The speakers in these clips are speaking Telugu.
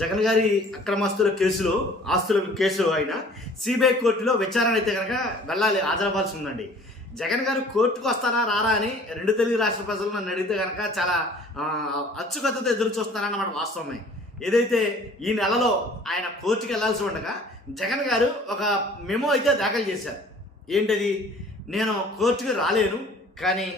జగన్ గారి అక్రమాస్తుల కేసులో ఆస్తుల కేసు అయిన సిబిఐ కోర్టులో విచారణ అయితే కనుక వెళ్ళాలి, హాజరవ్వాల్సి ఉందండి. జగన్ గారు కోర్టుకు వస్తారా రారా అని రెండు తెలుగు రాష్ట్ర ప్రజలు నన్ను అడిగితే కనుక చాలా అచ్చుకత్తతో ఎదురు చూస్తున్నారన్నమాట. వాస్తవమే. ఏదైతే ఈ నెలలో ఆయన కోర్టుకు వెళ్లాల్సి ఉండగా జగన్ గారు ఒక మెమో అయితే దాఖలు చేశారు. ఏంటది? నేను కోర్టుకు రాలేను, కానీ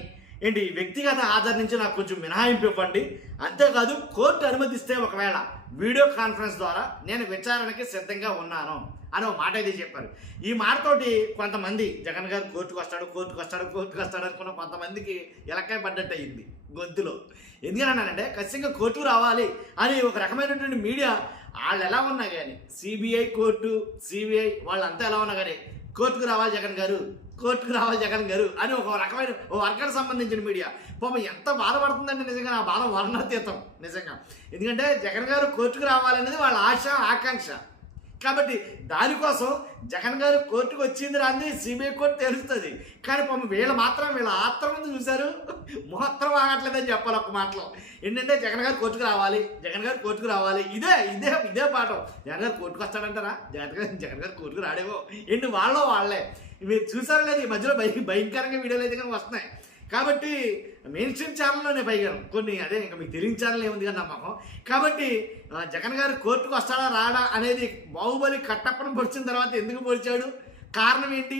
వ్యక్తిగత హాజరు నుంచి నాకు కొంచెం మినహాయింపు ఇవ్వండి, అంతేకాదు కోర్టు అనుమతిస్తే ఒకవేళ వీడియో కాన్ఫరెన్స్ ద్వారా నేను విచారణకి సిద్ధంగా ఉన్నాను అని ఒక మాట అయితే చెప్పారు. ఈ మాటతోటి కొంతమంది జగన్ గారు కోర్టుకు వస్తాడు అనుకున్న కొంతమందికి ఎలక్కాయ పడ్డట్టు అయింది గొంతులో. ఎందుకనంటే ఖచ్చితంగా కోర్టుకు రావాలి అని ఒక రకమైనటువంటి మీడియా వాళ్ళు ఎలా ఉన్నా కానీ, సిబిఐ కోర్టు సిబిఐ వాళ్ళంతా ఎలా ఉన్నా కానీ కోర్టుకు రావాలి జగన్ గారు అని ఒక రకమైన ఓ వర్గానికి సంబంధించిన మీడియా పాపం ఎంత బాధపడుతుందంటే నిజంగా నా బాధ వర్ణాతీతం నిజంగా. ఎందుకంటే జగన్ గారు కోర్టుకు రావాలనేది వాళ్ళ ఆశ ఆకాంక్ష. కాబట్టి దానికోసం జగన్ గారు కోర్టుకు వచ్చింది రాంది సిబిఐ కోర్టు తెలుస్తుంది. కానీ పాపం వీళ్ళు మాత్రం వీళ్ళ ఆత్రం ముందు చూశారు, మొత్తం ఆగట్లేదని చెప్పాలి ఒక మాటలో. ఏంటంటే జగన్ గారు కోర్టుకు రావాలి, ఇదే పాఠం. జగన్ గారు కోర్టుకు వస్తాడంటారా? జగన్ గారు కోర్టుకు రాడేమో. వాళ్ళే మీరు చూసారు లేదు, ఈ మధ్యలో భయంకరంగా వీడియోలు అయితే కనుక వస్తున్నాయి. కాబట్టి మెయిన్ స్ట్రీమ్ ఛానల్లోనే పైగా కొన్ని అదే ఇంకా మీకు తెలియని ఛానల్ ఏముంది కానీ నమ్మకం. కాబట్టి జగన్ గారు కోర్టుకు వస్తాడా రాడా అనేది బాహుబలి కట్టప్పని పొడిచిన తర్వాత ఎందుకు పొడిచాడు, కారణం ఏంటి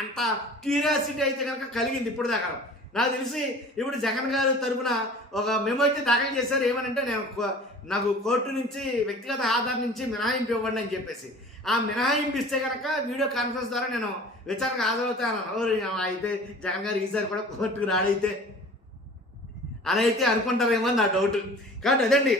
అంత క్యూరియాసిటీ అయితే కనుక కలిగింది ఇప్పుడు దాకా. నాకు తెలిసి ఇప్పుడు జగన్ గారు తరఫున ఒక మెమో అయితే దాఖలు చేశారు. ఏమనంటే నాకు కోర్టు నుంచి వ్యక్తిగత ఆధార్ నుంచి మినహాయింపు ఇవ్వండి అని చెప్పేసి. ఆ మినహాయింపు ఇస్తే కనుక వీడియో కాన్ఫరెన్స్ ద్వారా నేను విచారణకు హాజరవుతాను. అయితే జగన్ గారు ఈసారి కూడా కోర్టుకు రాడైతే అని అయితే అనుకుంటారేమో అని నా డౌట్. కాబట్టి అదండి,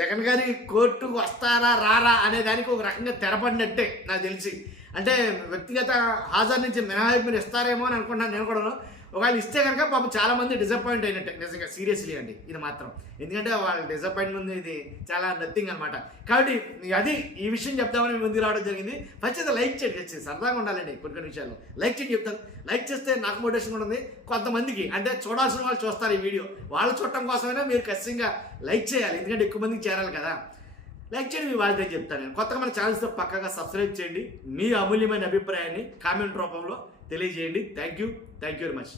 జగన్ గారి కోర్టుకు వస్తారా రారా అనే దానికి ఒక రకంగా తెరపడినట్టే నాకు తెలిసి. అంటే వ్యక్తిగత హాజరు నుంచి మినహాయింపుని ఇస్తారేమో అని అనుకుంటున్నాను నేను కూడా. ఒకవేళ ఇస్తే కనుక పాపం చాలా మంది డిసప్పాయింట్ అయినట్టే నిజంగా, సీరియస్లీ అండి ఇది మాత్రం. ఎందుకంటే వాళ్ళ డిసప్పాయింట్మెంట్ ఇది చాలా నథింగ్ అనమాట. కాబట్టి అది ఈ విషయం చెప్తామని ముందుకు రావడం జరిగింది. ఫస్ట్ లైక్ చేయండి, సరదాగా ఉండాలండి కొన్ని విషయాలు. లైక్ చేయండి చెప్తాను. లైక్ చేస్తే నాకు మోటివేషన్ ఉంటుంది, కొంతమందికి అంటే చూడాల్సిన వాళ్ళు చూస్తారు ఈ వీడియో, వాళ్ళు చూడటం కోసమైనా మీరు ఖచ్చితంగా లైక్ చేయాలి, ఎందుకంటే ఎక్కువ మందికి చేరాలి కదా. లైక్ చేయండి, మీ వాళ్ళతో చెప్తాను నేను. కొత్తగా మన ఛానల్స్తో పక్కగా సబ్స్క్రైబ్ చేయండి. మీ అమూల్యమైన అభిప్రాయాన్ని కామెంట్ రూపంలో తెలియజేయండి. Thank you very much.